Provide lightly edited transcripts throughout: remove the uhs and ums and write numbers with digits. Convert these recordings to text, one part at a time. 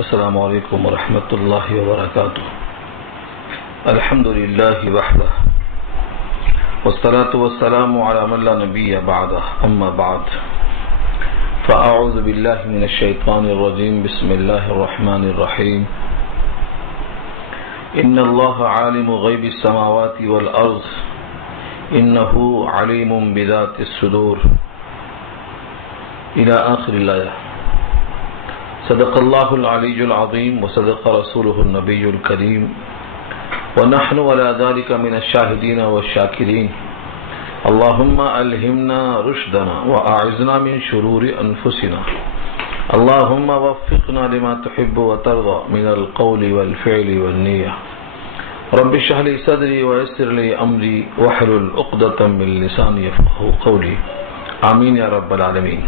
السلام علیکم ورحمۃ اللہ وبرکاتہ. الحمد للہ وحدہ والصلاة والسلام علی من لا نبی بعدہ اما بعد فاعوذ باللہ من الشیطان الرجیم. بسم اللہ الرحمن الرحیم. ان اللہ عالم غیب السماوات والارض انہ علیم بذات الصدور الى آخر الآیہ. صدق اللہ العلی العظیم وصدق رسولہ النبی الکریم ونحن على ذلك من الشاہدین والشاکرین. اللہم الہمنا رشدنا واعذنا من شرور انفسنا. اللہم وفقنا لما تحب وترضى من القول والفعل والنیہ. رب اشرح لي صدری ويسر لي امری واحلل عقدۃ من لسانی یفقهوا قولی. آمین یا رب العالمین.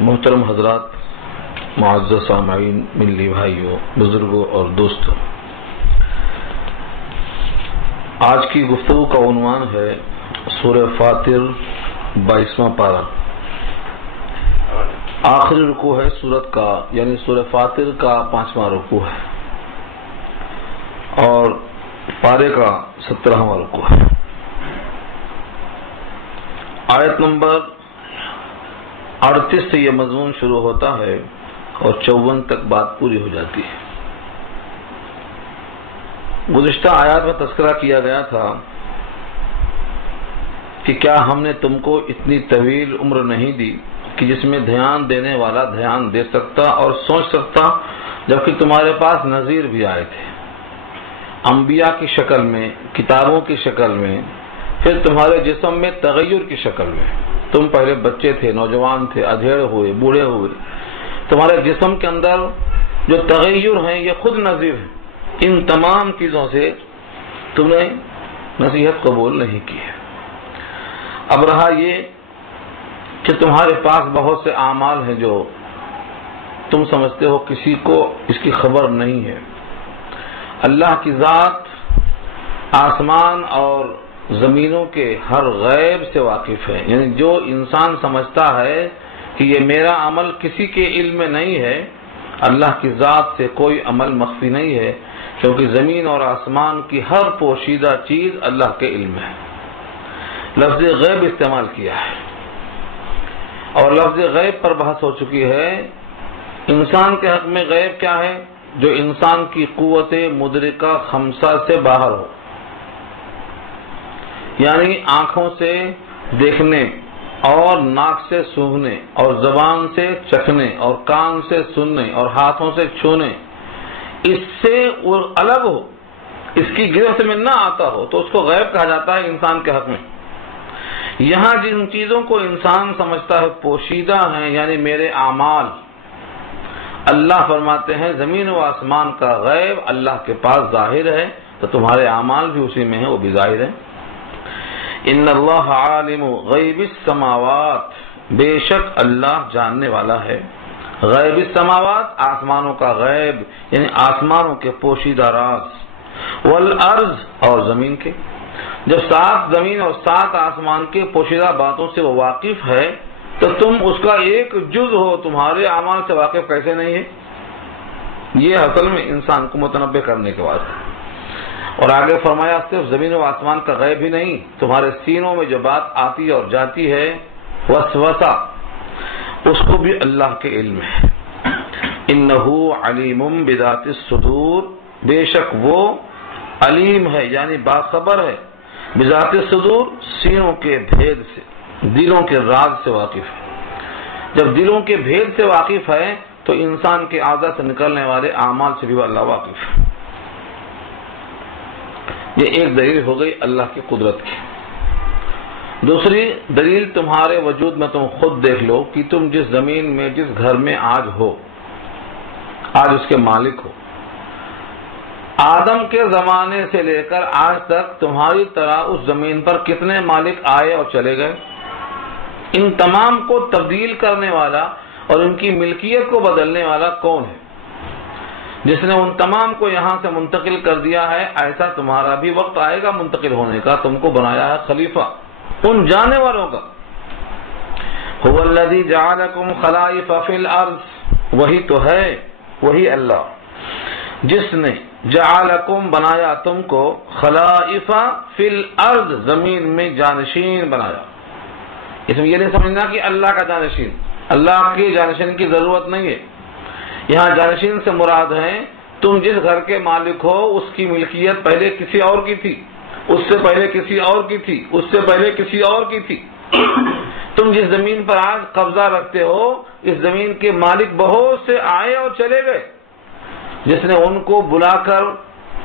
محترم حضرات، معزز سامعین، ملی بھائیوں، بزرگوں اور دوستوں، آج کی گفتگو کا عنوان ہے سورہ فاطر 22واں پارہ. آخری رکوع ہے سورت کا، یعنی سورہ فاطر کا 5واں رکوع ہے اور پارے کا 17واں رکوع ہے. آیت نمبر 38 سے یہ مضمون شروع ہوتا ہے اور 54 تک بات پوری ہو جاتی ہے. گزشتہ آیات میں تذکرہ کیا گیا تھا کہ کیا ہم نے تم کو اتنی طویل عمر نہیں دی کہ جس میں دھیان دینے والا دھیان دے سکتا اور سوچ سکتا، جبکہ تمہارے پاس نذیر بھی آئے تھے، انبیاء کی شکل میں، کتابوں کی شکل میں، پھر تمہارے جسم میں تغیر کی شکل میں. تم پہلے بچے تھے، نوجوان تھے، ادھیڑ ہوئے، بوڑھے ہوئے. تمہارے جسم کے اندر جو تغیر ہیں یہ خود نذیر ہیں. ان تمام چیزوں سے تم نے نصیحت قبول نہیں کی ہے. اب رہا یہ کہ تمہارے پاس بہت سے اعمال ہیں جو تم سمجھتے ہو کسی کو اس کی خبر نہیں ہے. اللہ کی ذات آسمان اور زمینوں کے ہر غیب سے واقف ہے. یعنی جو انسان سمجھتا ہے کہ یہ میرا عمل کسی کے علم میں نہیں ہے، اللہ کی ذات سے کوئی عمل مخفی نہیں ہے، کیونکہ زمین اور آسمان کی ہر پوشیدہ چیز اللہ کے علم ہے. لفظ غیب استعمال کیا ہے اور لفظ غیب پر بحث ہو چکی ہے. انسان کے حق میں غیب کیا ہے؟ جو انسان کی قوت مدرکہ خمسہ سے باہر ہو، یعنی آنکھوں سے دیکھنے اور ناک سے سونگھنے اور زبان سے چکھنے اور کان سے سننے اور ہاتھوں سے چھونے، اس سے وہ الگ ہو، اس کی گرفت میں نہ آتا ہو، تو اس کو غیب کہا جاتا ہے انسان کے حق میں. یہاں جن چیزوں کو انسان سمجھتا ہے پوشیدہ ہیں، یعنی میرے اعمال، اللہ فرماتے ہیں زمین و آسمان کا غیب اللہ کے پاس ظاہر ہے، تو تمہارے اعمال بھی اسی میں ہیں، وہ بھی ظاہر ہیں. ان اللہ عالم غیب السماوات، بے شک اللہ جاننے والا ہے غیب السماوات، آسمانوں کا غیب یعنی آسمانوں کے پوشیدہ راز، والارض اور زمین کے. جب 7 زمین اور 7 آسمان کے پوشیدہ باتوں سے وہ واقف ہے تو تم اس کا ایک جز ہو، تمہارے اعمال سے واقف کیسے نہیں ہے؟ یہ اصل میں انسان کو متنبہ کرنے کے بعد. اور آگے فرمایا صرف زمین و آسمان کا غیب ہی نہیں، تمہارے سینوں میں جو بات آتی اور جاتی ہے وسوسہ، اس کو بھی اللہ کے علم ہے. انہ علیم بذات الصدور، بے شک وہ علیم ہے یعنی باخبر ہے، بذات الصدور، سینوں کے بھید سے، دلوں کے راز سے واقف ہے. جب دلوں کے بھید سے واقف ہے تو انسان کے اعضاء سے نکلنے والے اعمال سے بھی اللہ واقف ہے. یہ ایک دلیل ہو گئی اللہ کی قدرت کی. دوسری دلیل تمہارے وجود میں تم خود دیکھ لو کہ تم جس زمین میں، جس گھر میں آج ہو، آج اس کے مالک ہو. آدم کے زمانے سے لے کر آج تک تمہاری طرح اس زمین پر کتنے مالک آئے اور چلے گئے؟ ان تمام کو تبدیل کرنے والا اور ان کی ملکیت کو بدلنے والا کون ہے؟ جس نے ان تمام کو یہاں سے منتقل کر دیا ہے. ایسا تمہارا بھی وقت آئے گا منتقل ہونے کا. تم کو بنایا ہے خلیفہ ان جانے والوں کا. هو الذی جعلکم خلائف فی الارض، وہی تو ہے، وہی اللہ جس نے جعلکم بنایا تم کو خلائف فی الارض زمین میں جانشین بنایا. اس میں یہ نہیں سمجھنا کہ اللہ کا جانشین، اللہ کی جانشین کی ضرورت نہیں ہے. یہاں جانشین سے مراد ہے تم جس گھر کے مالک ہو اس کی ملکیت پہلے کسی اور کی تھی، اس سے پہلے کسی اور کی تھی، اس سے پہلے کسی اور کی تھی. تم جس زمین پر آج قبضہ رکھتے ہو اس زمین کے مالک بہت سے آئے اور چلے گئے. جس نے ان کو بلا کر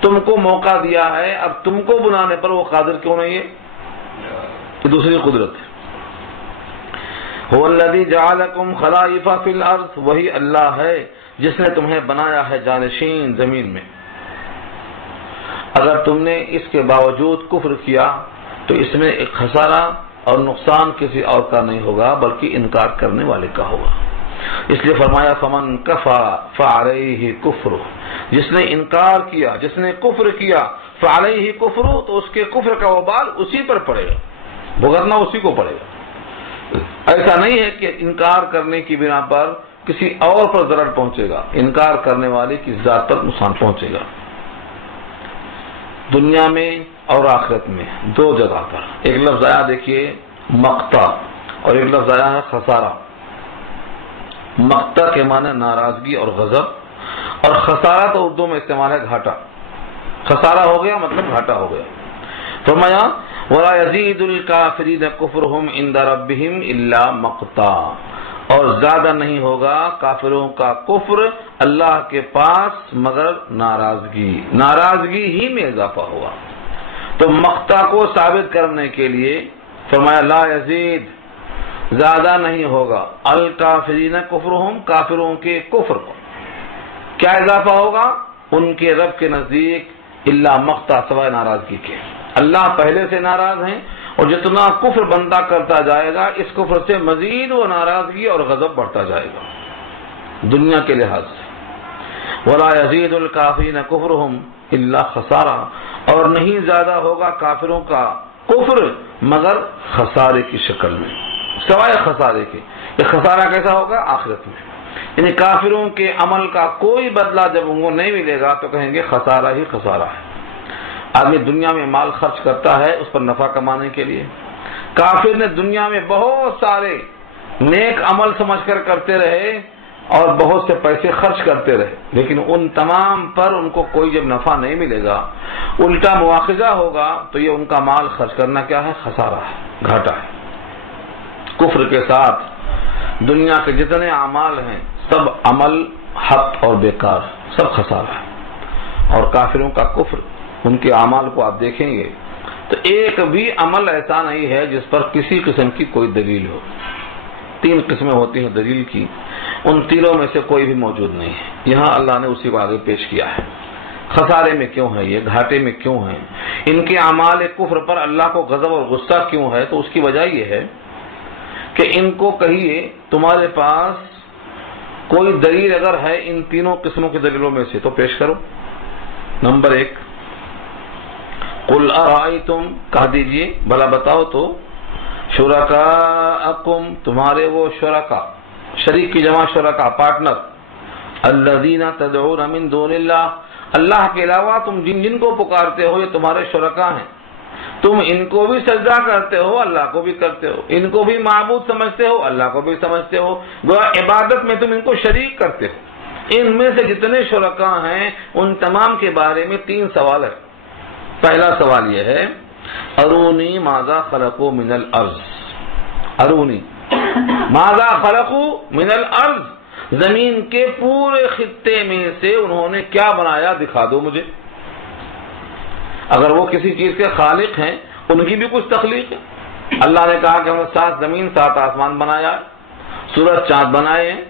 تم کو موقع دیا ہے، اب تم کو بلانے پر وہ قادر کیوں نہیں ہے؟ یہ دوسری قدرت ہے. هو الذی جعلکم خلائف فی الارض، وہی اللہ ہے جس نے تمہیں بنایا ہے جانشین زمین میں. اگر تم نے اس کے باوجود کفر کیا تو اس میں ایک خسارہ اور نقصان کسی اور کا نہیں ہوگا بلکہ انکار کرنے والے کا ہوگا. اس لیے فرمایا فمن کفر فعلیہ کفر، جس نے انکار کیا، جس نے کفر کیا، فعلیہ کفر، تو اس کے کفر کا وبال اسی پر پڑے گا، بھگتنا اسی کو پڑے گا. ایسا نہیں ہے کہ انکار کرنے کی بنا پر کسی اور پر ضرر پہنچے گا، انکار کرنے والے کی ذات پر نقصان پہنچے گا. دنیا میں اور آخرت میں دو جگہ پر ایک لفظ آیا دیکھیے مقتا، اور ایک لفظ آیا ہے خسارہ. مقتا کے معنی ناراضگی اور غضب، اور خسارہ تو اردو میں استعمال ہے گھاٹا. خسارہ ہو گیا مطلب گھاٹا ہو گیا. فرمایا وَلَا يَزِيدُ الْكَافِرِينَ كُفْرُهُمْ عِنْدَ رَبِّهِمْ إِلَّا مَقْتًا، اور زیادہ نہیں ہوگا کافروں کا کفر اللہ کے پاس مگر ناراضگی، ناراضگی ہی میں اضافہ ہوا. تو مقتا کو ثابت کرنے کے لیے فرمایا لا یزید، زیادہ نہیں ہوگا، الکافرین کفرہم، کافروں کے کفر کو کیا اضافہ ہوگا ان کے رب کے نزدیک، الا مقتا، سوائے ناراضگی کے. اللہ پہلے سے ناراض ہیں اور جتنا کفر بنتا کرتا جائے گا اس کفر سے مزید وہ ناراضگی اور غضب بڑھتا جائے گا دنیا کے لحاظ سے. ولا یزید الکافرین کفرہم الا خسارہ، اور نہیں زیادہ ہوگا کافروں کا کفر مگر خسارے کی شکل میں، سوائے خسارے کے. یہ خسارہ کیسا ہوگا؟ آخرت میں. یعنی کافروں کے عمل کا کوئی بدلہ جب ان کو نہیں ملے گا تو کہیں گے خسارہ ہی خسارہ ہے. آدمی دنیا میں مال خرچ کرتا ہے اس پر نفع کمانے کے لیے. کافر نے دنیا میں بہت سارے نیک عمل سمجھ کر کرتے رہے اور بہت سے پیسے خرچ کرتے رہے، لیکن ان تمام پر ان کو کوئی جب نفع نہیں ملے گا، الٹا مواخذہ ہوگا، تو یہ ان کا مال خرچ کرنا کیا ہے؟ خسارہ ہے، گھاٹا ہے. کفر کے ساتھ دنیا کے جتنے اعمال ہیں سب عمل حق اور بیکار، سب خسارہ ہے. اور کافروں کا کفر، ان کے اعمال کو آپ دیکھیں گے تو ایک بھی عمل ایسا نہیں ہے جس پر کسی قسم کی کوئی دلیل ہو. 3 قسمیں ہوتی ہیں دلیل کی، ان تینوں میں سے کوئی بھی موجود نہیں ہے. یہاں اللہ نے اسی کو آگے پیش کیا ہے. خسارے میں کیوں ہے یہ، گھاٹے میں کیوں ہیں، ان کے اعمال کفر پر اللہ کو غضب اور غصہ کیوں ہے؟ تو اس کی وجہ یہ ہے کہ ان کو کہیے تمہارے پاس کوئی دلیل اگر ہے ان تینوں قسموں کی دلیلوں میں سے تو پیش کرو. نمبر 1، قل ارائیتم، کہہ دیجئے بھلا بتاؤ تو، شرکاءکم، تمہارے وہ شرکا، شریک کی جمع شرکا، پارٹنر، الذین تدعون من دون اللہ، اللہ کے علاوہ تم جن جن کو پکارتے ہو یہ تمہارے شرکا ہیں. تم ان کو بھی سجدہ کرتے ہو، اللہ کو بھی کرتے ہو، ان کو بھی معبود سمجھتے ہو، اللہ کو بھی سمجھتے ہو، گویا عبادت میں تم ان کو شریک کرتے ہو. ان میں سے جتنے شرکا ہیں ان تمام کے بارے میں 3 سوال ہے. پہلا سوال یہ ہے ارونی ماذا خلقوا من الارض، ارونی ماذا خلقوا من الارض، زمین کے پورے خطے میں سے انہوں نے کیا بنایا دکھا دو مجھے. اگر وہ کسی چیز کے خالق ہیں ان کی بھی کچھ تخلیق ہے. اللہ نے کہا کہ ہم نے 7 زمین 7 آسمان بنایا، سورج چاند بنائے ہیں،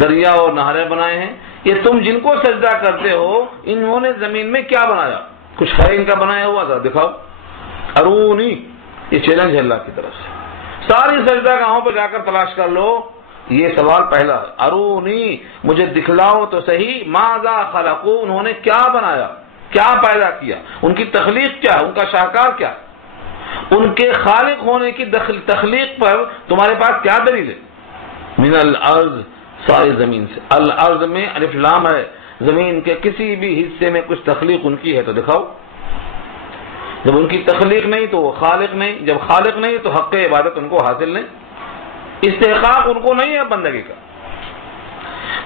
دریا اور نہریں بنائے ہیں. یہ تم جن کو سجدہ کرتے ہو انہوں نے زمین میں کیا بنایا؟ کچھ ہے ان کا بنایا ہوا تھا، دکھاؤ. ارونی، یہ چیلنج ہے اللہ کی طرف سے. ساری سجدہ گاہوں پہ جا کر تلاش کر لو. یہ سوال پہلا، ارونی، مجھے دکھلاؤ تو صحیح، ماذا خلقوا، انہوں نے کیا بنایا، کیا پیدا کیا، ان کی تخلیق کیا، ان کا شاہکار کیا، ان کے خالق ہونے کی تخلیق پر تمہارے پاس کیا دلیل ہے؟ من الارض، ساری زمین سے. الارض میں الف لام ہے، زمین کے کسی بھی حصے میں کچھ تخلیق ان کی ہے تو دکھاؤ. جب ان کی تخلیق نہیں تو وہ خالق نہیں، جب خالق نہیں تو حق عبادت ان کو حاصل نہیں، استحقاق ان کو نہیں ہے بندگی کا.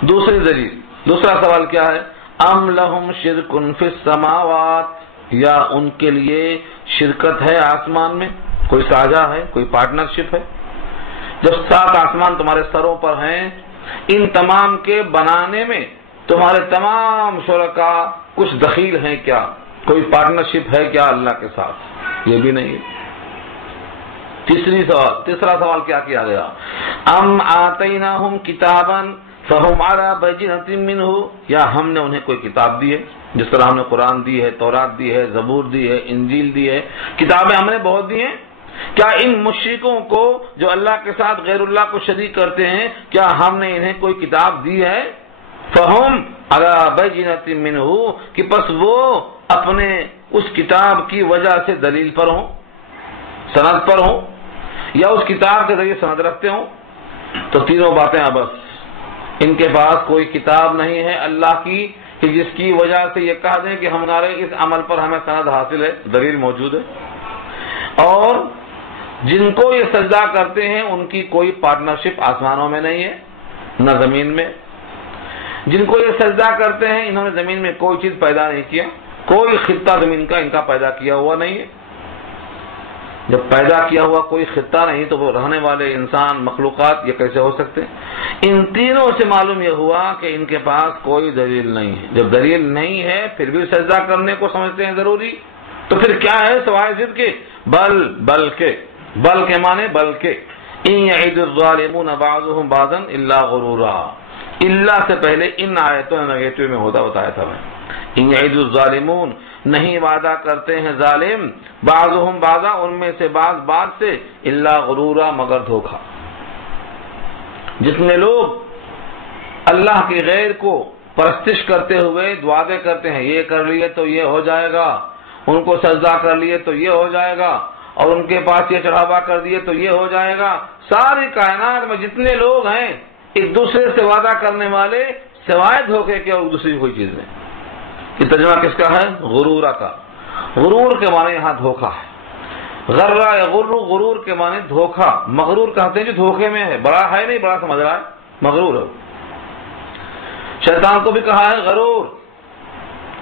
دوسری دلیل، دوسرا سوال کیا ہے؟ ام لہم شرک فی السماوات، یا ان کے لیے شرکت ہے آسمان میں، کوئی ساجھا ہے، کوئی پارٹنرشپ ہے. جب 7 آسمان تمہارے سروں پر ہیں، ان تمام کے بنانے میں تمہارے تمام شرکاء کچھ دخیل ہیں کیا؟ کوئی پارٹنرشپ ہے کیا اللہ کے ساتھ؟ یہ بھی نہیں ہے. تیسرا سوال کیا کیا گیا؟ ام آتیناہم کتابا فہم علی بینۃ منہ، یا ہم نے انہیں کوئی کتاب دی ہے، جس طرح ہم نے قرآن دی ہے، تورات دی ہے، زبور دی ہے، انجیل دی ہے، کتابیں ہم نے بہت دی ہیں. کیا ان مشرکوں کو جو اللہ کے ساتھ غیر اللہ کو شریک کرتے ہیں، کیا ہم نے انہیں کوئی کتاب دی ہے؟ فہم علی بینۃ منہ، کہ پس وہ اپنے اس کتاب کی وجہ سے دلیل پر ہوں، سند پر ہوں، یا اس کتاب کے ذریعے سند رکھتے ہوں. تو تینوں باتیں ہیں. بس ان کے پاس کوئی کتاب نہیں ہے اللہ کی کہ جس کی وجہ سے یہ کہہ دیں کہ ہمارے اس عمل پر ہمیں سند حاصل ہے، دلیل موجود ہے. اور جن کو یہ سجدہ کرتے ہیں ان کی کوئی پارٹنرشپ آسمانوں میں نہیں ہے نہ زمین میں. جن کو یہ سجدہ کرتے ہیں انہوں نے زمین میں کوئی چیز پیدا نہیں کیا، کوئی خطہ زمین کا ان کا پیدا کیا ہوا نہیں ہے. جب پیدا کیا ہوا کوئی خطہ نہیں تو وہ رہنے والے انسان مخلوقات یہ کیسے ہو سکتے ہیں؟ ان تینوں سے معلوم یہ ہوا کہ ان کے پاس کوئی دلیل نہیں ہے. جب دلیل نہیں ہے پھر بھی سجدہ کرنے کو سمجھتے ہیں ضروری، تو پھر کیا ہے سوائے ضد کے؟ بل کے معنی بلکہ. ان یعد الظالمون بعضهم بعضا الا غرورا، اللہ سے پہلے ان آیتوں نے نگیٹو میں ہوتا بتایا تھا میں. ان یعد الظالمون، نہیں وعدہ کرتے ہیں ظالم، بعضهم بعضا، ان میں سے بعض سے، الا غرورا، مگر دھوکا. جتنے لوگ اللہ کی غیر کو پرستش کرتے ہوئے دعائیں کرتے ہیں، یہ کر لیے تو یہ ہو جائے گا، ان کو سجدہ کر لیے تو یہ ہو جائے گا، اور ان کے پاس یہ چڑھاوا کر دیے تو یہ ہو جائے گا. ساری کائنات میں جتنے لوگ ہیں ایک دوسرے سے وعدہ کرنے والے سوائے دھوکے کے اور دوسری کوئی چیز نہیں. یہ ترجمہ کس کا ہے؟ غرورہ کا. غرور کے معنی یہاں دھوکا ہے. غرہ یا غرور کے معنی دھوکا. مغرور کہتے ہیں جو دھوکے میں ہے، بڑا ہے نہیں، بڑا سمجھ رہا ہے، مغرور ہے. شیطان کو بھی کہا ہے غرور،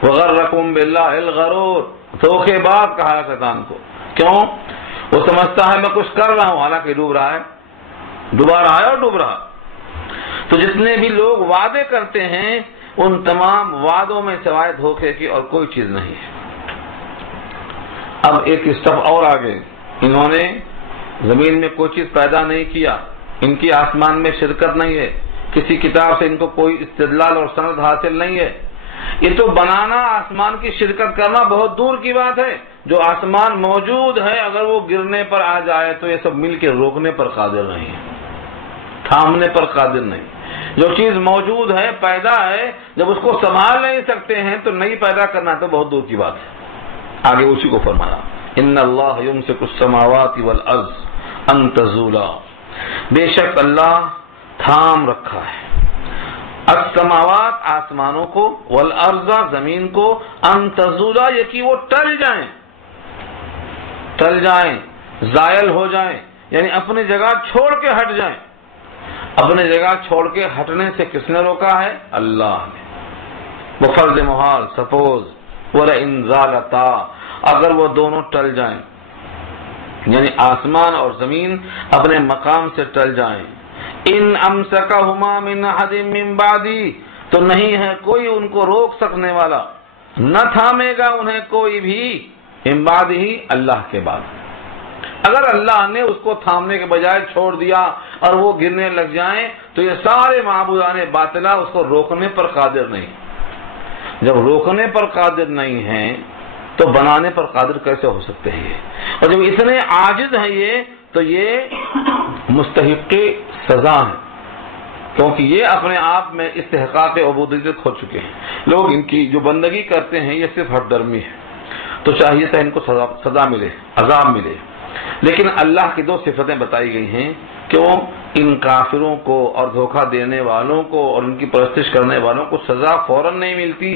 وغرکم باللہ الغرور، دھوکے باز کہا ہے شیطان کو. کیوں؟ وہ سمجھتا ہے میں کچھ کر رہا ہوں، حالانکہ ڈوب رہا ہے، ڈوبا رہا ہے اور ڈوب رہا. تو جتنے بھی لوگ وعدے کرتے ہیں ان تمام وعدوں میں سوائے دھوکے کی اور کوئی چیز نہیں ہے. اب ایک اسٹیپ اور آگے، انہوں نے زمین میں کوئی چیز پیدا نہیں کیا، ان کی آسمان میں شرکت نہیں ہے، کسی کتاب سے ان کو کوئی استدلال اور سند حاصل نہیں ہے. یہ تو بنانا، آسمان کی شرکت کرنا بہت دور کی بات ہے. جو آسمان موجود ہے اگر وہ گرنے پر آ جائے تو یہ سب مل کے روکنے پر قادر نہیں ہے، تھامنے پر قادر نہیں. جو چیز موجود ہے، پیدا ہے، جب اس کو سنبھال نہیں سکتے ہیں تو نئی پیدا کرنا تو بہت دور کی بات ہے. آگے اسی کو فرمایا، ان اللہ یمسک السماوات والارض ان تزولا، بے شک اللہ تھام رکھا ہے السماوات، آسمانوں کو، والارض، زمین کو، ان تزولا، یہ کہ وہ ٹل جائیں، زائل ہو جائیں، یعنی اپنی جگہ چھوڑ کے ہٹ جائیں. اپنے جگہ چھوڑ کے ہٹنے سے کس نے روکا ہے؟ اللہ نے. بفرض محال، سپوز وَلَئِنْ زَالَتَا، اگر وہ دونوں ٹل جائیں، یعنی آسمان اور زمین اپنے مقام سے ٹل جائیں، ان امسکہما من احد من بعدی، تو نہیں ہے کوئی ان کو روک سکنے والا، نہ تھامے گا انہیں کوئی بھی، من بعد ہی، اللہ کے بعد. اگر اللہ نے اس کو تھامنے کے بجائے چھوڑ دیا اور وہ گرنے لگ جائیں تو یہ سارے معبودان باطلہ اس کو روکنے پر قادر نہیں. جب روکنے پر قادر نہیں ہیں تو بنانے پر قادر کیسے ہو سکتے ہیں؟ اور جب اتنے عاجز ہیں یہ، تو یہ مستحق سزا ہے، کیونکہ یہ اپنے آپ میں استحقاق عبودیت کھو چکے ہیں. لوگ ان کی جو بندگی کرتے ہیں یہ صرف ہٹ درمی ہے، تو چاہیے تھا ان کو سزا ملے، عذاب ملے. لیکن اللہ کی 2 صفتیں بتائی گئی ہیں کہ وہ ان کافروں کو اور دھوکہ دینے والوں کو اور ان کی پرستش کرنے والوں کو سزا فوراً نہیں ملتی.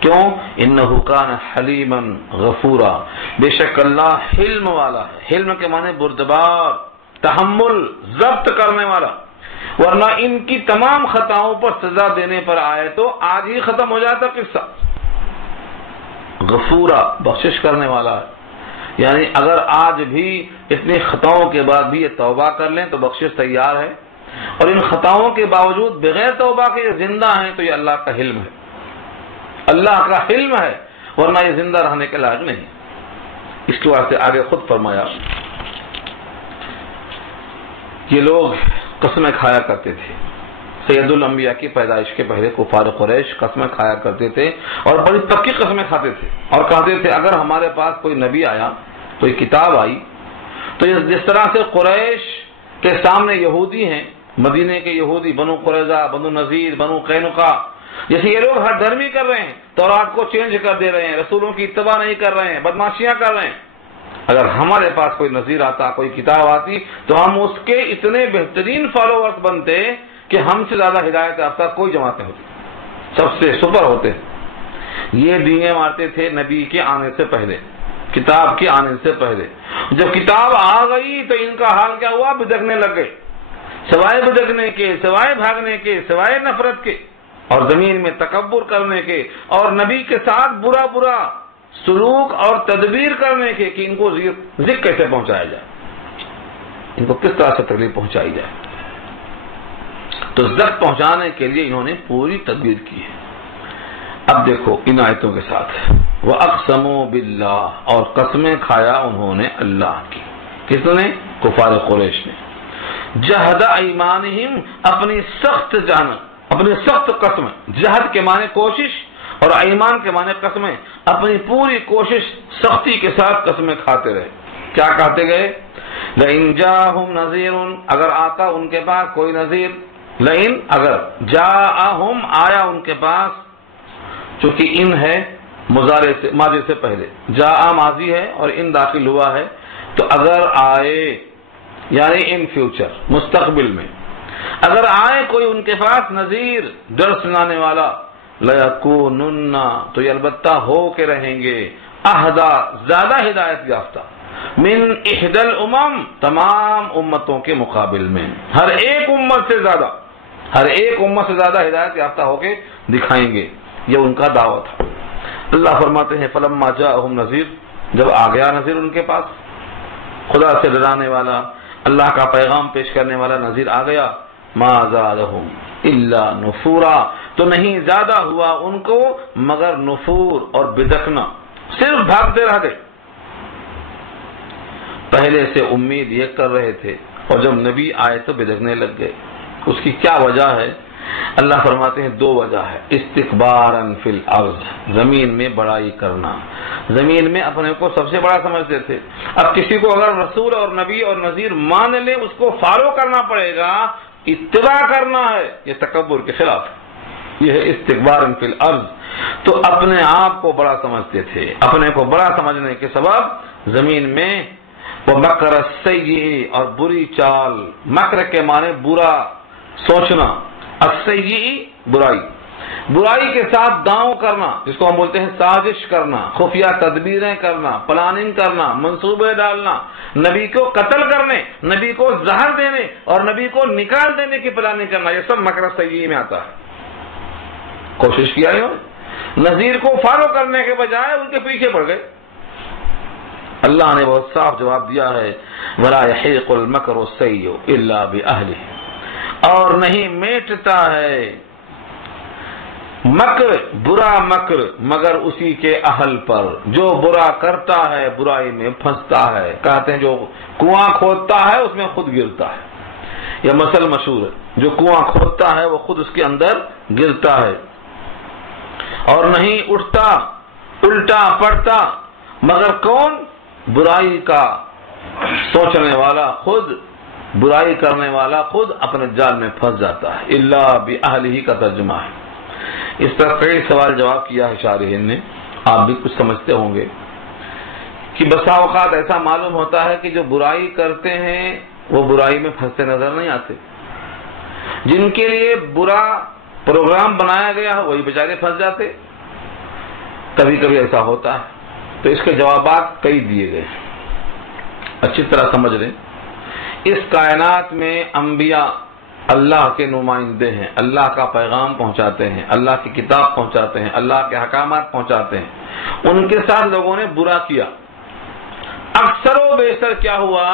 کیوں؟ انہ کان حلیما غفورا، بے شک اللہ حلم والا ہے. حلم کے معنی بردبار، تحمل، ضبط کرنے والا. ورنہ ان کی تمام خطاؤں پر سزا دینے پر آئے تو آج ہی ختم ہو جاتا قصہ. غفورا، بخشش کرنے والا ہے. یعنی اگر آج بھی اتنی خطاؤں کے بعد بھی یہ توبہ کر لیں تو بخشش تیار ہے، اور ان خطاؤں کے باوجود بغیر توبہ کے یہ زندہ ہیں تو یہ اللہ کا حلم ہے. اللہ کا حلم ہے، ورنہ یہ زندہ رہنے کے لائق نہیں. اس کے واسطے آگے خود فرمایا یہ لوگ قسمیں کھایا کرتے تھے. سید الانبیاء کی پیدائش کے پہلے کفار قریش قسمیں کھایا کرتے تھے اور بڑی پکی قسمیں کھاتے تھے، اور کہتے تھے اگر ہمارے پاس کوئی نبی آیا، کوئی کتاب آئی، تو جس طرح سے قریش کے سامنے یہودی ہیں، مدینے کے یہودی، بنو قریظہ، بنو نذیر، بنو قینقاع، جیسے یہ لوگ ہر دھرمی کر رہے ہیں، تورات کو چینج کر دے رہے ہیں، رسولوں کی اتباع نہیں کر رہے ہیں، بدماشیاں کر رہے ہیں. اگر ہمارے پاس کوئی نذیر آتا، کوئی کتاب آتی، تو ہم اس کے اتنے بہترین فالوورز بنتے کہ ہم سے زیادہ ہدایت یافتہ کوئی جماعت نہیں ہوتی، سب سے سپر ہوتے. یہ دینے مارتے تھے نبی کے آنے سے پہلے، کتاب کے آنے سے پہلے. جب کتاب آ گئی تو ان کا حال کیا ہوا؟ بدکنے لگ گئے، سوائے بدکنے کے، سوائے بھاگنے کے، سوائے نفرت کے، اور زمین میں تکبر کرنے کے، اور نبی کے ساتھ برا برا سلوک اور تدبیر کرنے کے کہ ان کو ذکر کیسے پہنچایا جائے، ان کو کس طرح سے تکلیف پہنچائی جائے. تو زخم پہنچانے کے لیے انہوں نے پوری تدبیر کی ہے. اب دیکھو ان آیتوں کے ساتھ وَأَقْسَمُوا بِاللَّهِ، اور قسمیں کھایا انہوں نے اللہ کی. کس نے؟ کفار قریش نے. جہد ایمانہم، اپنی سخت جان، اپنی سخت قسمیں. جہد کے معنی کوشش اور ایمان کے معنی قسمیں. اپنی پوری کوشش سختی کے ساتھ قسمیں کھاتے رہے. کیا کہتے گئے؟ لئن جاءہم نذیر، اگر آتا ان کے پاس کوئی نذیر. لئن، اگر، جاءہم، آیا ان کے پاس، چونکہ ان ہے مضارع سے، ماضی سے پہلے، جاء ماضی ہے اور ان داخل ہوا ہے، تو اگر آئے یعنی ان فیوچر، مستقبل میں اگر آئے کوئی ان کے پاس نذیر، ڈر سنانے والا، لَيَكُونُنَّ، تو یہ البتہ ہو کے رہیں گے، اہدا، زیادہ ہدایت یافتہ، من احد الامم، تمام امتوں کے مقابل میں، ہر ایک امت سے زیادہ، ہر ایک امت سے زیادہ ہدایت یافتہ ہو کے دکھائیں گے. یہ ان کا دعویٰ تھا. اللہ فرماتے ہیں فلما جاءہم نذیر، جب آ گیا نذیر ان کے پاس، خدا سے ڈرانے والا، اللہ کا پیغام پیش کرنے والا نذیر آ گیا، ما زادہم الا نفورا، تو نہیں زیادہ ہوا ان کو مگر نفور اور بدکنا، صرف بھاگتے رہ گئے. پہلے سے امید یہ کر رہے تھے اور جب نبی آئے تو بدکنے لگ گئے. اس کی کیا وجہ ہے؟ اللہ فرماتے ہیں دو وجہ ہے. استکبارا فی الارض، زمین میں بڑائی کرنا، زمین میں اپنے کو سب سے بڑا سمجھتے تھے. اب کسی کو اگر رسول اور نبی اور نذیر مان لے، اس کو فالو کرنا پڑے گا، اتباع کرنا ہے. یہ تکبر کے خلاف، یہ ہے استکبارا فی الارض. تو اپنے آپ کو بڑا سمجھتے تھے، اپنے کو بڑا سمجھنے کے سبب زمین میں وہ مکر السیئ، اور بری چال. مکر کے معنی برا سوچنا، السیئ برائی، برائی کے ساتھ داؤں کرنا، جس کو ہم بولتے ہیں سازش کرنا، خفیہ تدبیریں کرنا، پلاننگ کرنا، منصوبے ڈالنا، نبی کو قتل کرنے، نبی کو زہر دینے اور نبی کو نکال دینے کی پلاننگ کرنا، یہ سب مکر السیئ میں آتا ہے. کوشش کیا ہے نذیر کو فالو کرنے کے بجائے ان کے پیچھے پڑ گئے. اللہ نے بہت صاف جواب دیا ہے، وَلَا يَحِيقُ الْمَكْرُ السَّيِّئُ إِلَّا بِأَهْلِهِ، اور نہیں میٹتا ہے مکر، برا مکر، مگر اسی کے اہل پر. جو برا کرتا ہے برائی میں پھنستا ہے. کہتے ہیں جو کنواں کھودتا ہے اس میں خود گرتا ہے. یہ مثل مشہور ہے، جو کنواں کھودتا ہے وہ خود اس کے اندر گرتا ہے. اور نہیں اٹھتا، الٹا پڑتا، مگر کون؟ برائی کا سوچنے والا خود، برائی کرنے والا خود اپنے جال میں پھنس جاتا ہے. الا بأہلہ کا ترجمہ ہے. اس پر کئی سوال جواب کیا ہے شارحین نے، آپ بھی کچھ سمجھتے ہوں گے کہ بسا اوقات ایسا معلوم ہوتا ہے کہ جو برائی کرتے ہیں وہ برائی میں پھنستے نظر نہیں آتے. جن کے لیے برا پروگرام بنایا گیا ہے وہی بیچارے پھنس جاتے. کبھی کبھی ایسا ہوتا ہے. تو اس کے جوابات کئی دیے گئے ہیں, اچھی طرح سمجھ لیں. اس کائنات میں انبیاء اللہ کے نمائندے ہیں, اللہ کا پیغام پہنچاتے ہیں, اللہ کی کتاب پہنچاتے ہیں, اللہ کے احکامات پہنچاتے ہیں. ان کے ساتھ لوگوں نے برا کیا. اکثر و بیشتر کیا ہوا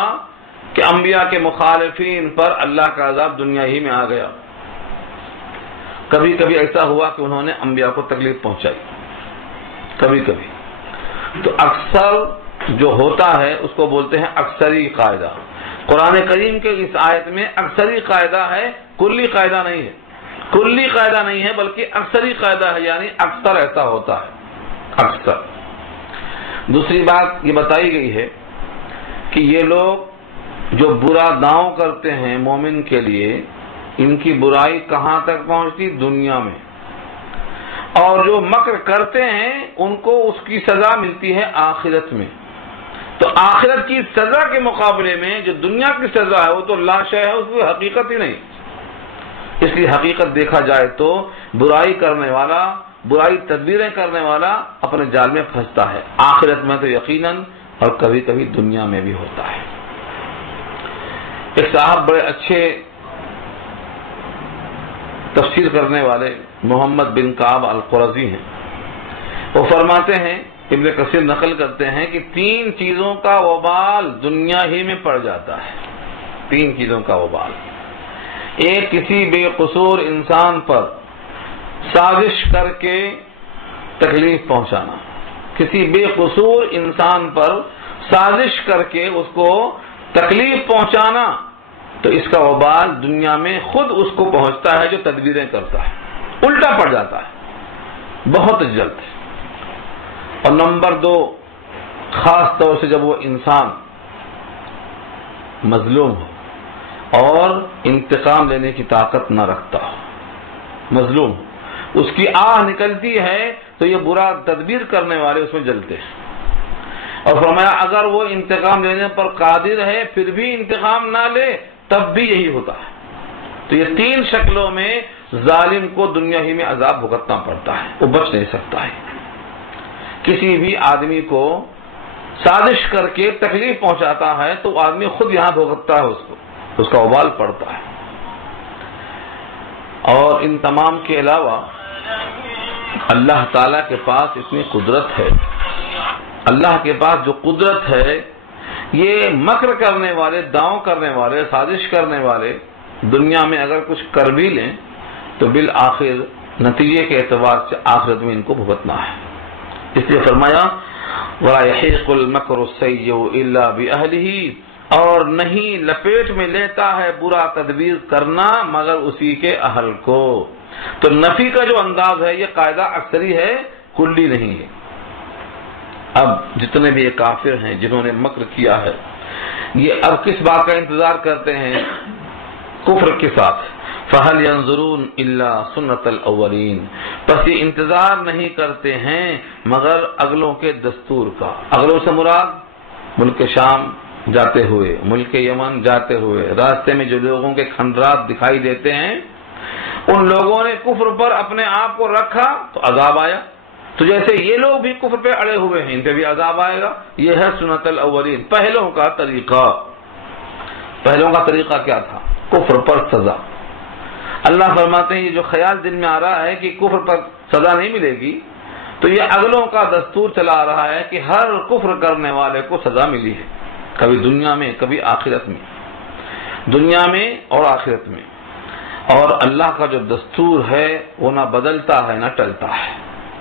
کہ انبیاء کے مخالفین پر اللہ کا عذاب دنیا ہی میں آ گیا. کبھی کبھی ایسا ہوا کہ انہوں نے انبیاء کو تکلیف پہنچائی, کبھی کبھی. تو اکثر جو ہوتا ہے اس کو بولتے ہیں اکثری قاعدہ. قرآن کریم کے اس آیت میں اکثری قاعدہ ہے, کلی قاعدہ نہیں ہے. کلی قاعدہ نہیں ہے بلکہ اکثری قاعدہ ہے, یعنی اکثر ایسا ہوتا ہے, اکثر. دوسری بات یہ بتائی گئی ہے کہ یہ لوگ جو برا داؤں کرتے ہیں مومن کے لیے, ان کی برائی کہاں تک پہنچتی؟ دنیا میں. اور جو مکر کرتے ہیں ان کو اس کی سزا ملتی ہے آخرت میں. تو آخرت کی سزا کے مقابلے میں جو دنیا کی سزا ہے وہ تو لا شے ہے, اس کی حقیقت ہی نہیں. اس لیے حقیقت دیکھا جائے تو برائی کرنے والا, برائی تدبیریں کرنے والا اپنے جال میں پھنستا ہے. آخرت میں تو یقیناً, اور کبھی کبھی دنیا میں بھی ہوتا ہے. ایک صاحب بڑے اچھے تفسیر کرنے والے محمد بن کعب القرظی ہیں. وہ فرماتے ہیں, ابن کثیر نقل کرتے ہیں کہ 3 چیزوں کا وبال دنیا ہی میں پڑ جاتا ہے. 3 چیزوں کا وبال. ایک, کسی بے قصور انسان پر سازش کر کے تکلیف پہنچانا. کسی بے قصور انسان پر سازش کر کے اس کو تکلیف پہنچانا, تو اس کا وبال دنیا میں خود اس کو پہنچتا ہے جو تدبیریں کرتا ہے, الٹا پڑ جاتا ہے بہت جلد. اور نمبر 2, خاص طور سے جب وہ انسان مظلوم ہو اور انتقام لینے کی طاقت نہ رکھتا ہو, مظلوم, اس کی آہ نکلتی ہے تو یہ برا تدبیر کرنے والے اس میں جلتے ہیں. اور فرمایا اگر وہ انتقام لینے پر قادر ہے پھر بھی انتقام نہ لے تب بھی یہی ہوتا ہے. تو یہ 3 شکلوں میں ظالم کو دنیا ہی میں عذاب بھگتنا پڑتا ہے, وہ بچ نہیں سکتا ہے. کسی بھی آدمی کو سازش کر کے تکلیف پہنچاتا ہے تو آدمی خود یہاں بھگتتا ہے, اس کا وبال پڑتا ہے. اور ان تمام کے علاوہ اللہ تعالی کے پاس اتنی قدرت ہے, اللہ کے پاس جو قدرت ہے, یہ مکر کرنے والے, داؤں کرنے والے, سازش کرنے والے دنیا میں اگر کچھ کر بھی لیں تو بالآخر نتیجے کے اعتبار سے آخرت میں ان کو بھگتنا ہے. اس لیے فرمایا وَلَا يَحِيقُ الْمَكْرُ السَّيِّئُ إِلَّا بِأَهْلِهِ, اور نہیں لپیٹ میں لیتا ہے برا تدبیر کرنا مگر اسی کے اہل کو. تو نفی کا جو انداز ہے یہ قاعدہ اکثری ہے, کلی نہیں ہے. اب جتنے بھی یہ کافر ہیں جنہوں نے مکر کیا ہے, یہ اب کس بات کا انتظار کرتے ہیں؟ کفر کے ساتھ. فَهَلْ يَنظُرُونَ إِلَّا سُنَّةَ الْأَوَّلِينَ, پس یہ انتظار نہیں کرتے ہیں مگر اگلوں کے دستور کا. اگلوں سے مراد ملک شام جاتے ہوئے, ملک یمن جاتے ہوئے, راستے میں جو لوگوں کے کھنڈرات دکھائی دیتے ہیں, ان لوگوں نے کفر پر اپنے آپ کو رکھا تو عذاب آیا. تو جیسے یہ لوگ بھی کفر پہ اڑے ہوئے ہیں, ان پہ بھی عذاب آئے گا. یہ ہے سنت الاولین, پہلوں کا طریقہ. پہلوں کا طریقہ کیا تھا؟ کفر پر سزا. اللہ فرماتے ہیں یہ جو خیال دل میں آ رہا ہے کہ کفر پر سزا نہیں ملے گی, تو یہ اگلوں کا دستور چلا آ رہا ہے کہ ہر کفر کرنے والے کو سزا ملی ہے, کبھی دنیا میں کبھی آخرت میں, دنیا میں اور آخرت میں. اور اللہ کا جو دستور ہے وہ نہ بدلتا ہے نہ ٹلتا ہے.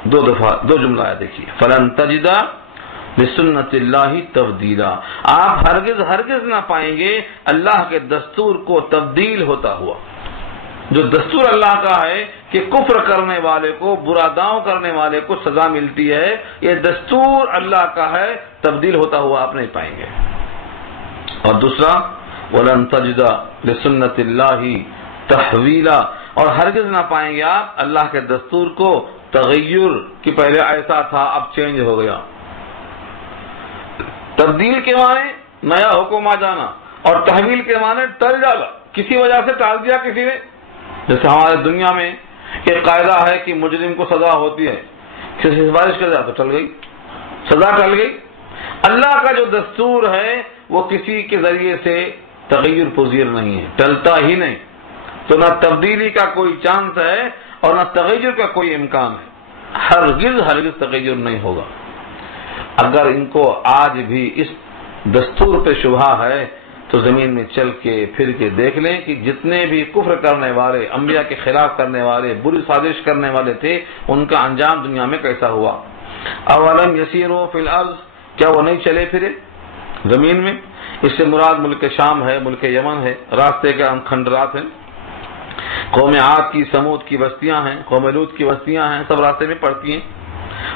2 دفعہ 2 جملہ ہے دیکھیے, فَلَن تَجِدَ لِسُنَّةِ اللَّهِ تَبْدِيلًا, آپ ہرگز نہ پائیں گے اللہ کے دستور کو تبدیل ہوتا ہوا. جو دستور اللہ کا ہے کہ کفر کرنے والے کو, برا داؤں کرنے والے کو سزا ملتی ہے, یہ دستور اللہ کا ہے, تبدیل ہوتا ہوا آپ نہیں پائیں گے. اور دوسرا وَلَن تَجِدَ لِسُنَّةِ اللَّهِ تَحْوِيلًا, اور ہرگز نہ پائیں گے آپ اللہ کے دستور کو تغیر کہ پہلے ایسا تھا اب چینج ہو گیا. تبدیل کے معنی نیا حکم آ جانا, اور تحویل کے معنی ٹل جانا، کسی وجہ سے ٹال دیا کسی نے. جیسے ہمارے دنیا میں ایک قاعدہ ہے کہ مجرم کو سزا ہوتی ہے، کسی سے سفارش کر جائے تو ٹل گئی، سزا ٹل گئی. اللہ کا جو دستور ہے وہ کسی کے ذریعے سے تغیر پذیر نہیں ہے، ٹلتا ہی نہیں. تو نہ تبدیلی کا کوئی چانس ہے اور نہ تغیر کا کوئی امکان ہے. ہرگز تغیر نہیں ہوگا. اگر ان کو آج بھی اس دستور پہ شبہ ہے تو زمین میں چل کے پھر کے دیکھ لیں کہ جتنے بھی کفر کرنے والے، انبیاء کے خلاف کرنے والے، بری سازش کرنے والے تھے، ان کا انجام دنیا میں کیسا ہوا. اولم یسیروا فی الارض، کیا وہ نہیں چلے پھرے زمین میں؟ اس سے مراد ملک شام ہے، ملک یمن ہے، راستے کے کھنڈرات ہیں، قوم عاد کی، سمود کی بستیاں ہیں، قوم لوط کی بستیاں ہیں، سب راستے میں پڑتی ہیں.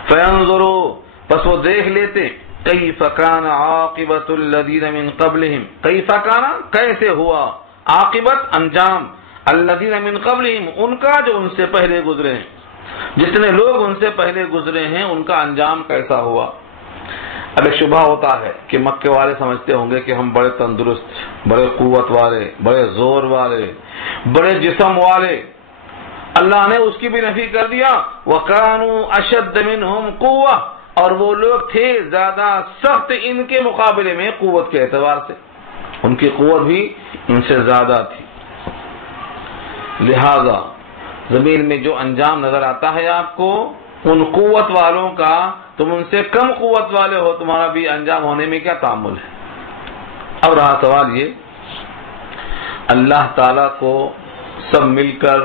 فینظروا، پس وہ دیکھ لیتے، کیف کان عاقبۃ الذین من قبلہم، کیف کان، کیسے ہوا، عاقبت، انجام، الذین من قبلہم، ان کا جو ان سے پہلے گزرے ہیں، جتنے لوگ ان سے پہلے گزرے ہیں ان کا انجام کیسا ہوا. اب ایک شبہ ہوتا ہے کہ مکے والے سمجھتے ہوں گے کہ ہم بڑے تندرست، بڑے قوت والے، بڑے زور والے، بڑے جسم والے. اللہ نے اس کی بھی نفی کر دیا. وَكَانُوا أَشَدَّ مِنْهُمْ قُوَّةً، اور وہ لوگ تھے زیادہ سخت ان کے مقابلے میں قوت کے اعتبار سے، ان کی قوت بھی ان سے زیادہ تھی. لہذا زمین میں جو انجام نظر آتا ہے آپ کو ان قوت والوں کا، تم ان سے کم قوت والے ہو، تمہارا بھی انجام ہونے میں کیا تعامل ہے. اب رہا سوال یہ، اللہ تعالیٰ کو سب مل کر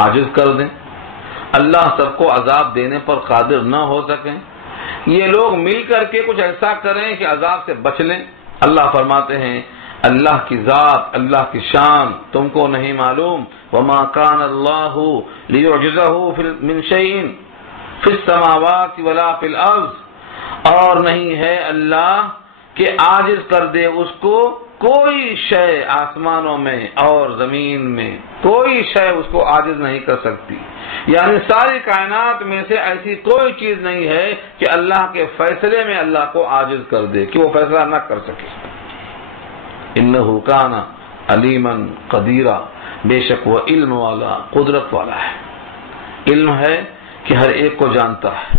عاجز کر دیں، اللہ سب کو عذاب دینے پر قادر نہ ہو سکیں، یہ لوگ مل کر کے کچھ ایسا کریں کہ عذاب سے بچ لیں. اللہ فرماتے ہیں اللہ کی ذات، اللہ کی شان تم کو نہیں معلوم. وما كان الله ليعجزه من شيء في السماوات ولا في الارض، اور نہیں ہے اللہ کہ عاجز کر دے اس کو کوئی شے آسمانوں میں اور زمین میں، کوئی شے اس کو عاجز نہیں کر سکتی. یعنی ساری کائنات میں سے ایسی کوئی چیز نہیں ہے کہ اللہ کے فیصلے میں اللہ کو عاجز کر دے کہ وہ فیصلہ نہ کر سکے. انہ کان علیما قدیرا، بے شک وہ علم والا، قدرت والا ہے. علم ہے کہ ہر ایک کو جانتا ہے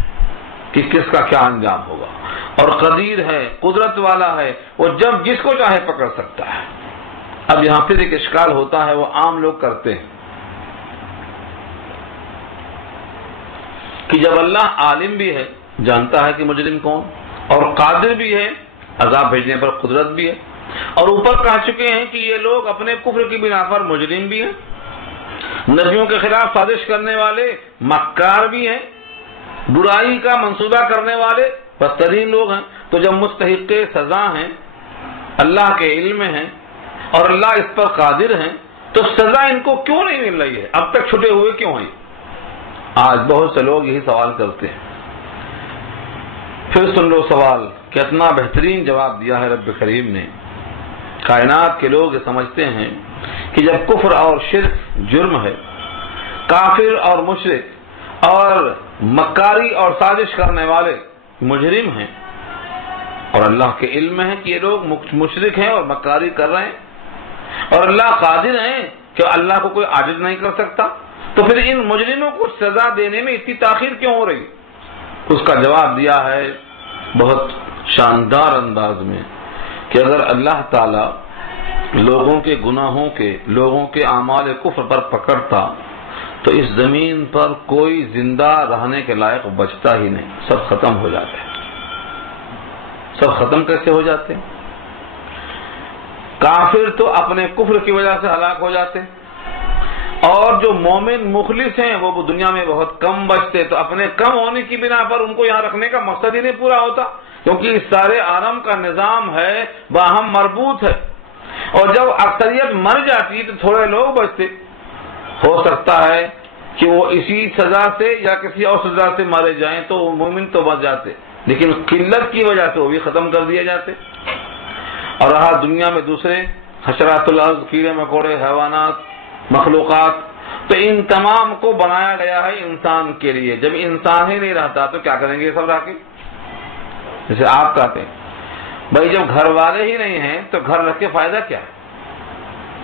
کہ کس کا کیا انجام ہوگا، اور قدیر ہے، قدرت والا ہے، وہ جب جس کو چاہے پکڑ سکتا ہے. اب یہاں پھر ایک اشکال ہوتا ہے، وہ عام لوگ کرتے ہیں کہ جب اللہ عالم بھی ہے، جانتا ہے کہ مجرم کون، اور قادر بھی ہے، عذاب بھیجنے پر قدرت بھی ہے، اور اوپر کہہ چکے ہیں کہ یہ لوگ اپنے کفر کی بنا پر مجرم بھی ہیں، نبیوں کے خلاف سازش کرنے والے مکار بھی ہیں، برائی کا منصوبہ کرنے والے بدترین لوگ ہیں. تو جب مستحق سزا ہیں، اللہ کے علم ہیں اور اللہ اس پر قادر ہیں، تو سزا ان کو کیوں نہیں مل رہی ہے؟ اب تک چھٹے ہوئے کیوں ہیں؟ آج بہت سے لوگ یہی سوال کرتے ہیں. پھر سن لو سوال، کتنا بہترین جواب دیا ہے رب کریم نے. کائنات کے لوگ یہ سمجھتے ہیں کہ جب کفر اور شرک جرم ہے، کافر اور مشرک اور مکاری اور سازش کرنے والے مجرم ہیں، اور اللہ کے علم میں ہے کہ یہ لوگ مشرک ہیں اور مکاری کر رہے ہیں، اور اللہ قادر ہیں کہ اللہ کو کوئی عاجز نہیں کر سکتا، تو پھر ان مجرموں کو سزا دینے میں اتنی تاخیر کیوں ہو رہی؟ اس کا جواب دیا ہے بہت شاندار انداز میں کہ اگر اللہ تعالی لوگوں کے گناہوں کے، لوگوں کے اعمال کفر پر پکڑتا تو اس زمین پر کوئی زندہ رہنے کے لائق بچتا ہی نہیں، سب ختم ہو جاتے. سب ختم کیسے ہو جاتے؟ کافر تو اپنے کفر کی وجہ سے ہلاک ہو جاتے، اور جو مومن مخلص ہیں وہ دنیا میں بہت کم بچتے. تو اپنے کم ہونے کی بنا پر ان کو یہاں رکھنے کا مقصد ہی نہیں پورا ہوتا، کیونکہ اس سارے عالم کا نظام ہے باہم مربوط ہے، اور جب اکثریت مر جاتی تو تھوڑے لوگ بچتے. ہو سکتا ہے کہ وہ اسی سزا سے یا کسی اور سزا سے مارے جائیں تو مومن تو بچ جاتے، لیکن قلت کی وجہ سے وہ بھی ختم کر دیے جاتے. اور رہا دنیا میں دوسرے حشرات الارض، کیڑے مکوڑے، حیوانات، مخلوقات، تو ان تمام کو بنایا گیا ہے انسان کے لیے. جب انسان ہی نہیں رہتا تو کیا کریں گے سب رہ کے؟ جیسے آپ کہتے ہیں بھائی جب گھر والے ہی نہیں ہیں تو گھر رکھ کے فائدہ کیا ہے؟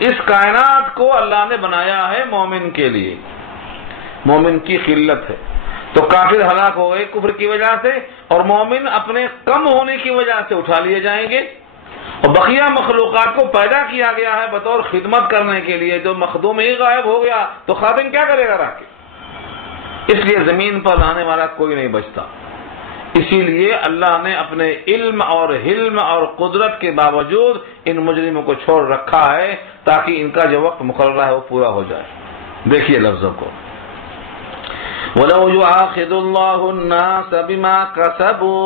اس کائنات کو اللہ نے بنایا ہے مومن کے لیے، مومن کی قلت ہے، تو کافر ہلاک ہو گئے کفر کی وجہ سے، اور مومن اپنے کم ہونے کی وجہ سے اٹھا لیے جائیں گے، اور بقیہ مخلوقات کو پیدا کیا گیا ہے بطور خدمت کرنے کے لیے، جو مخدوم ہی غائب ہو گیا تو خادم کیا کرے گا رہ کے؟ اس لیے زمین پر آنے والا کوئی نہیں بچتا۔ اسی لیے اللہ نے اپنے علم اور حلم اور قدرت کے باوجود ان مجرموں کو چھوڑ رکھا ہے تاکہ ان کا جو وقت مقررہ ہے وہ پورا ہو جائے۔ دیکھیے لفظوں کو، وَلَوْ يُؤَاخِذُ اللَّهُ النَّاسَ بِمَا كَسَبُوا،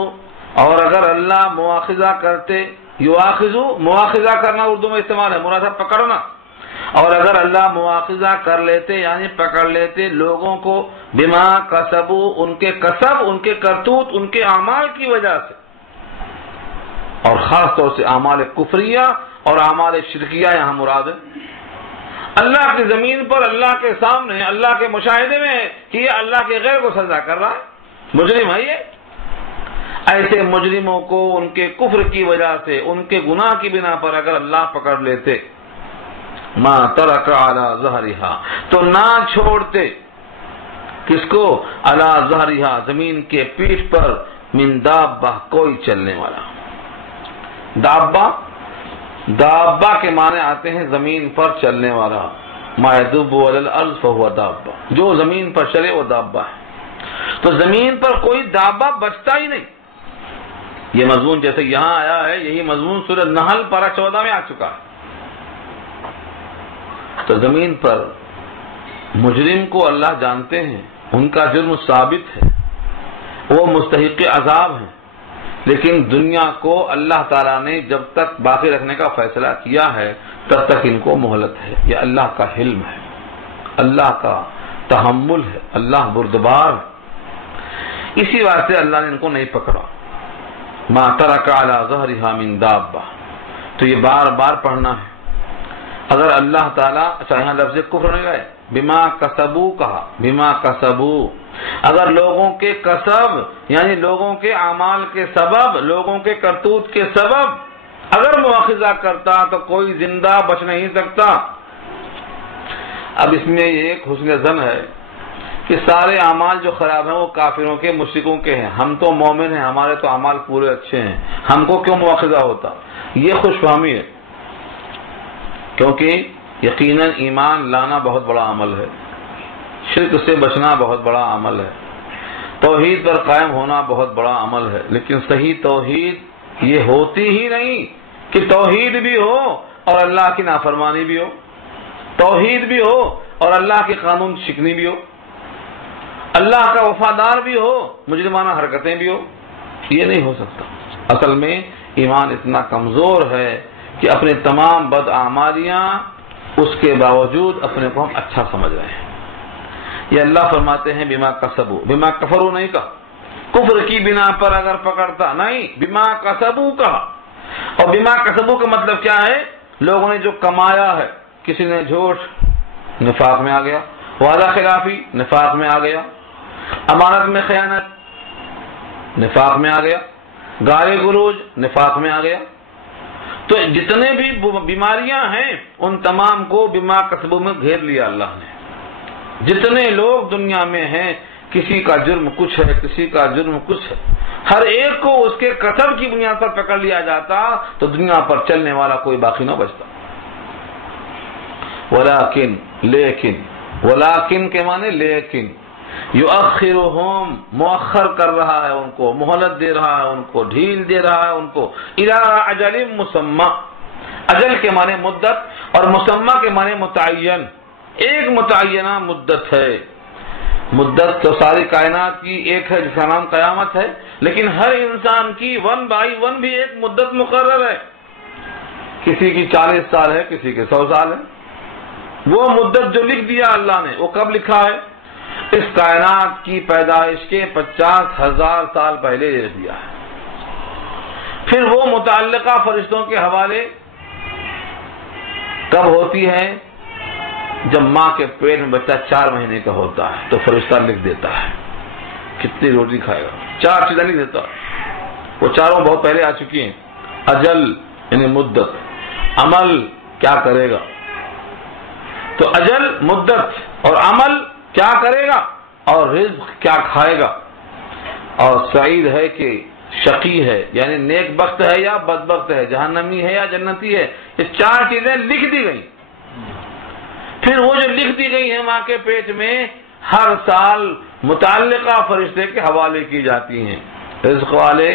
اور اگر اللہ مواخذہ کرتے، یواخذو مواخذہ کرنا اردو میں استعمال ہے، مراد ہے پکڑنا، اور اگر اللہ مواخذہ کر لیتے یعنی پکڑ لیتے لوگوں کو بما کسبو، ان کے کسب، ان کے کرتوت، ان کے اعمال کی وجہ سے، اور خاص طور سے اعمال کفریہ اور اعمال شرکیہ یہاں مراد ہے۔ اللہ کی زمین پر اللہ کے سامنے اللہ کے مشاہدے میں ہے کہ یہ اللہ کے غیر کو سزا کر رہا ہے، مجرم ہے یہ۔ ایسے مجرموں کو ان کے کفر کی وجہ سے، ان کے گناہ کی بنا پر اگر اللہ پکڑ لیتے، ما ترک علی ظہرہا، تو نہ چھوڑتے کس کو؟ علی ظہرہا، زمین کے پیٹھ پر، من دابہ، کوئی چلنے والا۔ دابہ کے معنی آتے ہیں زمین پر چلنے والا، ما یدب علی الارض فہو دابہ، جو زمین پر چلے وہ دابہ ہے۔ تو زمین پر کوئی دابہ بچتا ہی نہیں۔ یہ مضمون جیسے یہاں آیا ہے، یہی مضمون سورہ نحل پارہ 14 میں آ چکا ہے۔ تو زمین پر مجرم کو اللہ جانتے ہیں، ان کا جرم ثابت ہے، وہ مستحق عذاب ہیں، لیکن دنیا کو اللہ تعالیٰ نے جب تک باقی رکھنے کا فیصلہ کیا ہے تب تک ان کو مہلت ہے۔ یہ اللہ کا حلم ہے، اللہ کا تحمل ہے، اللہ بردبار ہے، اسی واسطے اللہ نے ان کو نہیں پکڑا۔ ما ترک علی ظہرہا من دابہ، تو یہ بار بار پڑھنا ہے۔ اگر اللہ تعالیٰ، اچھا یہاں لفظ کفر نہیں گئے، بما کسبو کہا، بما کسبو، اگر لوگوں کے کسب یعنی لوگوں کے اعمال کے سبب، لوگوں کے کرتوت کے سبب اگر مواخذہ کرتا تو کوئی زندہ بچ نہیں سکتا۔ اب اس میں ایک حسن ظن ہے کہ سارے اعمال جو خراب ہیں وہ کافروں کے، مشرکوں کے ہیں، ہم تو مومن ہیں، ہمارے تو اعمال پورے اچھے ہیں، ہم کو کیوں مواخذہ ہوتا؟ یہ خوش فہمی ہے، کیونکہ یقیناً ایمان لانا بہت بڑا عمل ہے، شرک سے بچنا بہت بڑا عمل ہے، توحید پر قائم ہونا بہت بڑا عمل ہے، لیکن صحیح توحید یہ ہوتی ہی نہیں کہ توحید بھی ہو اور اللہ کی نافرمانی بھی ہو، توحید بھی ہو اور اللہ کے قانون شکنی بھی ہو، اللہ کا وفادار بھی ہو، مجرمانہ حرکتیں بھی ہو، یہ نہیں ہو سکتا۔ اصل میں ایمان اتنا کمزور ہے کہ اپنے تمام بدعمالیاں اس کے باوجود اپنے کو ہم اچھا سمجھ رہے ہیں۔ یہ اللہ فرماتے ہیں بما کسبو، بما کفرو نہیں کہا، کفر کی بنا پر اگر پکڑتا نہیں، بما کسبو کہا۔ اور بما کسبو کا مطلب کیا ہے؟ لوگوں نے جو کمایا ہے، کسی نے جھوٹ، نفاق میں آ گیا، وعدہ خلافی، نفاق میں آ گیا، امانت میں خیانت، نفاق میں آ گیا، گالی گلوج، نفاق میں آ گیا۔ تو جتنے بھی بیماریاں ہیں ان تمام کو بما کسبو میں گھیر لیا اللہ نے۔ جتنے لوگ دنیا میں ہیں، کسی کا جرم کچھ ہے، کسی کا جرم کچھ ہے، ہر ایک کو اس کے کسب کی بنیاد پر پکڑ لیا جاتا تو دنیا پر چلنے والا کوئی باقی نہ بچتا۔ ولیکن، لیکن، ولیکن کے معنی لیکن، یؤخرہم، مؤخر کر رہا ہے ان کو، مہلت دے رہا ہے ان کو، ڈھیل دے رہا ہے ان کو، الی اجل مسمى، اجل کے معنی مدت اور مسمى کے معنی متعین، ایک متعینہ مدت ہے۔ مدت تو ساری کائنات کی ایک ہے جس کا نام قیامت ہے، لیکن ہر انسان کی 1 بائی 1 بھی ایک مدت مقرر ہے، کسی کی 40 سال ہے، کسی کے 100 سال ہے۔ وہ مدت جو لکھ دیا اللہ نے، وہ کب لکھا ہے؟ اس کائنات کی پیدائش کے 50,000 سال پہلے لکھ دیا ہے۔ پھر وہ متعلقہ فرشتوں کے حوالے کب ہوتی ہے؟ جب ماں کے پیٹ میں بچہ 4 مہینے کا ہوتا ہے تو فرشتہ لکھ دیتا ہے کتنی روٹی کھائے گا، 4 چیزیں لکھ دیتا ہے، وہ چاروں بہت پہلے آ چکی ہیں، اجل یعنی مدت، عمل کیا کرے گا، تو اجل مدت اور عمل کیا کرے گا اور رزق کیا کھائے گا، اور سعید ہے کہ شقی ہے یعنی نیک بخت ہے یا بدبخت ہے، جہنمی ہے یا جنتی ہے، یہ چار چیزیں لکھ دی گئی۔ پھر وہ جو لکھ دی گئی ہیں ماں کے پیٹ میں ہر سال متعلقہ فرشتے کے حوالے کی جاتی ہیں، رزق والے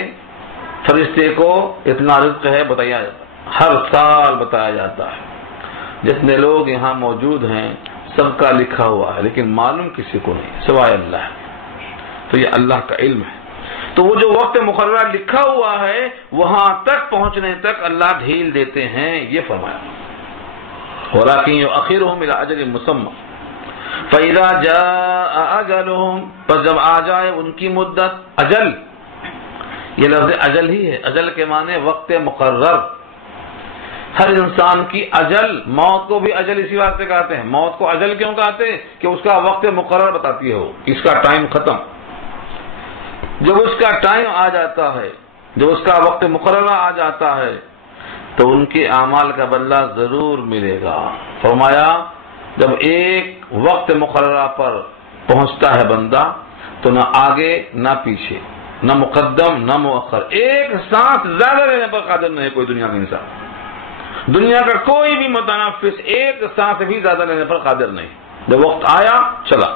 فرشتے کو اتنا رزق ہے بتایا جاتا ہے، ہر سال بتایا جاتا ہے۔ جتنے لوگ یہاں موجود ہیں سب کا لکھا ہوا ہے، لیکن معلوم کسی کو نہیں سوائے اللہ، تو یہ اللہ کا علم ہے۔ تو وہ جو وقت مقررہ لکھا ہوا ہے وہاں تک پہنچنے تک اللہ ڈھیل دیتے ہیں، یہ فرمایا۔ وَلَكِنْ يُؤَخِّرُهُمْ إِلَىٰ أَجَلٍ مُّسَمًّى فَإِذَا جَاءَ أَجَلُهُمْ، پس جب آ جائے ان کی مدت، اجل یہ لفظ اجل ہی ہے، اجل کے معنی وقت مقرر۔ ہر انسان کی اجل، موت کو بھی اجل اسی واسطے کہتے ہیں۔ موت کو اجل کیوں کہتے ہیں؟ کہ اس کا وقت مقرر بتاتی ہے، اس کا ٹائم ختم۔ جب اس کا ٹائم آ جاتا ہے، جب اس کا وقت مقررہ آ جاتا ہے تو ان کے اعمال کا بدلہ ضرور ملے گا۔ فرمایا جب ایک وقت مقررہ پر پہنچتا ہے بندہ تو نہ آگے نہ پیچھے، نہ مقدم نہ مؤخر، ایک سانس زیادہ لینے پر قادر نہیں ہے کوئی دنیا کا انسان، دنیا کا کوئی بھی متنفس ایک سانس بھی زیادہ لینے پر قادر نہیں۔ جب وقت آیا چلا۔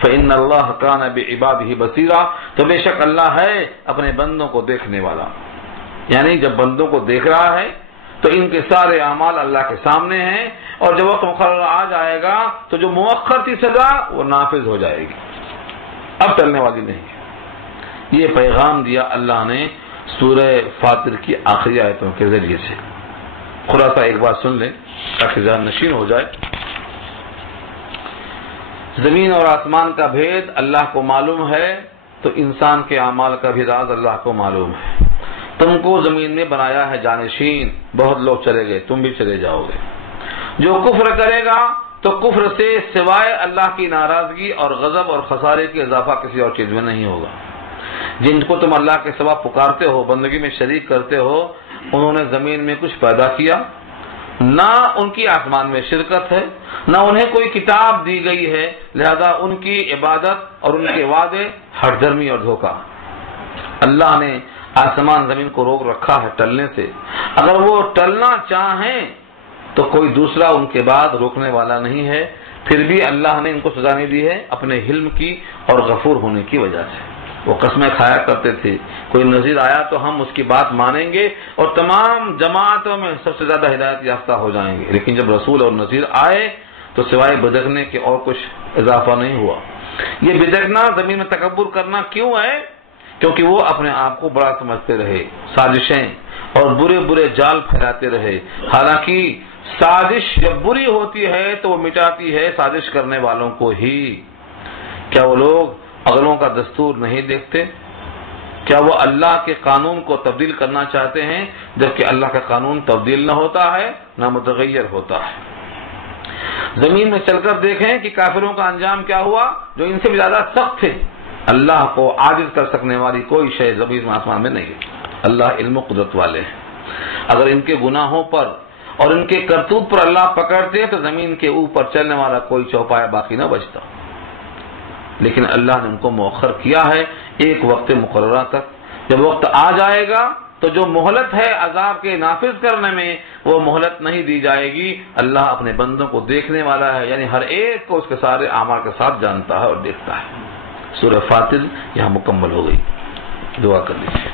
فإن اللہ کان بعبادہ بصیرا، تو بے شک اللہ ہے اپنے بندوں کو دیکھنے والا، یعنی جب بندوں کو دیکھ رہا ہے تو ان کے سارے اعمال اللہ کے سامنے ہیں، اور جب وقت مقرر آ جائے گا تو جو مؤخر تھی سزا وہ نافذ ہو جائے گی، اب ٹلنے والی نہیں ہے۔ یہ پیغام دیا اللہ نے سورہ فاطر کی آخری آیتوں کے ذریعے سے۔ خلاصہ ایک بات سن لیں تاکہ ذہن نشین ہو جائے۔ زمین اور آسمان کا بھید اللہ کو معلوم ہے، تو انسان کے اعمال کا بھی راز اللہ کو معلوم ہے۔ تم کو زمین میں بنایا ہے جانشین، بہت لوگ چلے گئے، تم بھی چلے جاؤ گے۔ جو کفر کرے گا تو کفر سے سوائے اللہ کی ناراضگی اور غضب اور خسارے کی اضافہ کسی اور چیز میں نہیں ہوگا۔ جن کو تم اللہ کے سوا پکارتے ہو، بندگی میں شریک کرتے ہو، انہوں نے زمین میں کچھ پیدا کیا، نہ ان کی آسمان میں شرکت ہے، نہ انہیں کوئی کتاب دی گئی ہے، لہذا ان کی عبادت اور ان کے وعدے ہٹ درمی اور دھوکہ۔ اللہ نے آسمان زمین کو روک رکھا ہے ٹلنے سے، اگر وہ ٹلنا چاہیں تو کوئی دوسرا ان کے بعد روکنے والا نہیں ہے، پھر بھی اللہ نے ان کو سزا نہیں دی ہے اپنے حلم کی اور غفور ہونے کی وجہ سے۔ وہ قسمیں کھایا کرتے تھے، کوئی نذیر آیا تو ہم اس کی بات مانیں گے اور تمام جماعتوں میں سب سے زیادہ ہدایت یافتہ ہو جائیں گے، لیکن جب رسول اور نذیر آئے تو سوائے بدکنے کے اور کچھ اضافہ نہیں ہوا۔ یہ بدکنا، زمین میں تکبر کرنا کیوں ہے؟ کیونکہ وہ اپنے آپ کو بڑا سمجھتے رہے، سازشیں اور برے برے جال پھیلاتے رہے، حالانکہ سازش جب بری ہوتی ہے تو وہ مٹاتی ہے سازش کرنے والوں کو ہی۔ کیا وہ لوگ اگلوں کا دستور نہیں دیکھتے؟ کیا وہ اللہ کے قانون کو تبدیل کرنا چاہتے ہیں جبکہ اللہ کا قانون تبدیل نہ ہوتا ہے نہ متغیر ہوتا ہے؟ زمین میں چل کر دیکھیں کہ کافروں کا انجام کیا ہوا، جو ان سے بھی زیادہ سخت تھے۔ اللہ کو عاجز کر سکنے والی کوئی شے زمین آسمان میں نہیں ہے، اللہ علم و قدرت والے ہیں۔ اگر ان کے گناہوں پر اور ان کے کرتوت پر اللہ پکڑتے تو زمین کے اوپر چلنے والا کوئی چوپایا باقی نہ بچتا، لیکن اللہ نے ان کو مؤخر کیا ہے ایک وقت مقررہ تک۔ جب وقت آ جائے گا تو جو مہلت ہے عذاب کے نافذ کرنے میں وہ مہلت نہیں دی جائے گی۔ اللہ اپنے بندوں کو دیکھنے والا ہے، یعنی ہر ایک کو اس کے سارے اعمال کے ساتھ جانتا ہے اور دیکھتا ہے۔ سورہ فاطر یہاں مکمل ہو گئی، دعا کر لیجیے۔